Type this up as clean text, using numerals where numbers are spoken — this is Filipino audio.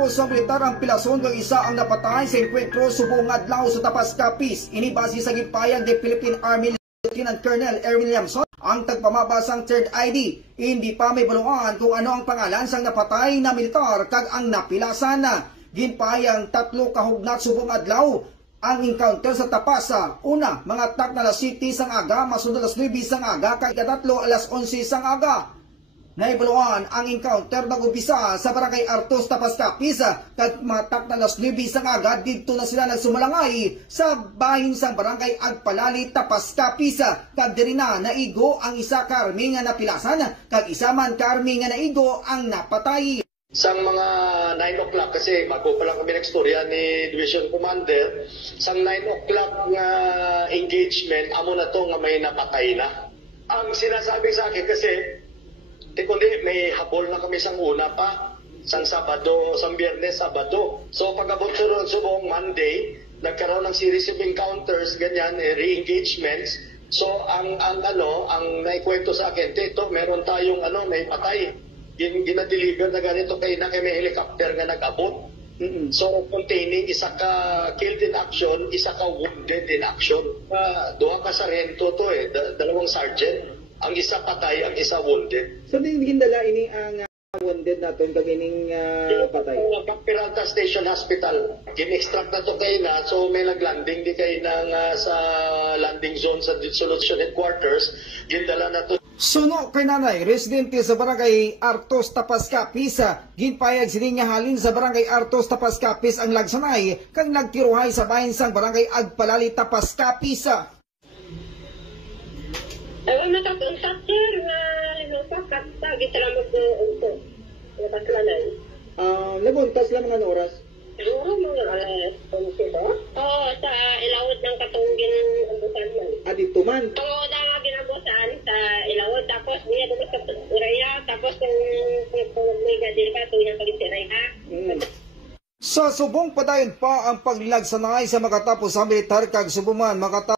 makatapos sa militar ang pilason ng isa ang napatay sa enkwentro subong adlaw sa Tapas Capiz. Inibase sa gipayag ni Philippine Army Lieutenant Colonel R. Williamson ang tagpamabasang third ID. Hindi pa may baluan kung ano ang pangalan sang napatay na militar kag ang napilasan na. Ginpayang 3 kahugnat subong adlaw ang encounter sa Tapasa. Una, mga tak na alas 7 sang aga, masunod alas 9 sang aga, kay katatlo alas 11 sang aga. Naibaluan ang encounter nag-umpisa sa Barangay Artos, Tapas Capiz, kag mga tak na alas 9 sang aga, dito na sila nagsumalangay sa bahin sang Barangay Agpalali, Tapas Capiz. Kag diri na naigo ang isa ka army nga napilasan, kag isa man ka army nga naigo ang napatay. Sang mga 9 o'clock, kasi bago pa lang kami nagstorya ni Division Commander, sang 9 o'clock nga engagement, amo na to nga may napatay na. Ang sinasabi sa akin kasi, kundi may habol na kami sang una pa, sang Sabado, sang Biyernes, Sabado. So pag-abot subong Monday, nagkaroon ng series of encounters, ganyan, re-engagements. So ang naikwento sa akin, ito, meron tayong may patay. Ginadeliver na ganito kay may helicopter nga nag-abot. So containing isa ka killed in action, isa ka wounded in action. Duha ka sargento to dalawang sergeant. Ang isa patay, ang isa wounded. So gindala ini ang wounded naton kag ining patay. Peralta Station Hospital. Gin-extract na to kay na, so may naglanding di kay nang sa landing zone sa Solution Headquarters. Gindala na to. Suno kay nanay, residente sa Barangay Artos, Tapas Capiz, ginpayag sini nga halin sa Barangay Artos, Tapas Capiz ang lagsanay kang nagkiruhay sa bahin sang Barangay Agpalali, Tapas Capiz. Ewan nakakontak sir na nasakat sa gitalamat ko unto. Nakaslanay. Nabuntas lang mga oras? Siguro mga alas 11 ba? Oo, sa ilawod ng Katunggin Ambusan man. Dito man? Oo, na ginabusan sa ilawod. Tapos niya dumas sa Uraya. Tapos kung may gadir ka, tuwing ang pagitiray ha. Sa subong padayon pa ang paglagsanay sa makatapos sa militar kag subuman makatapos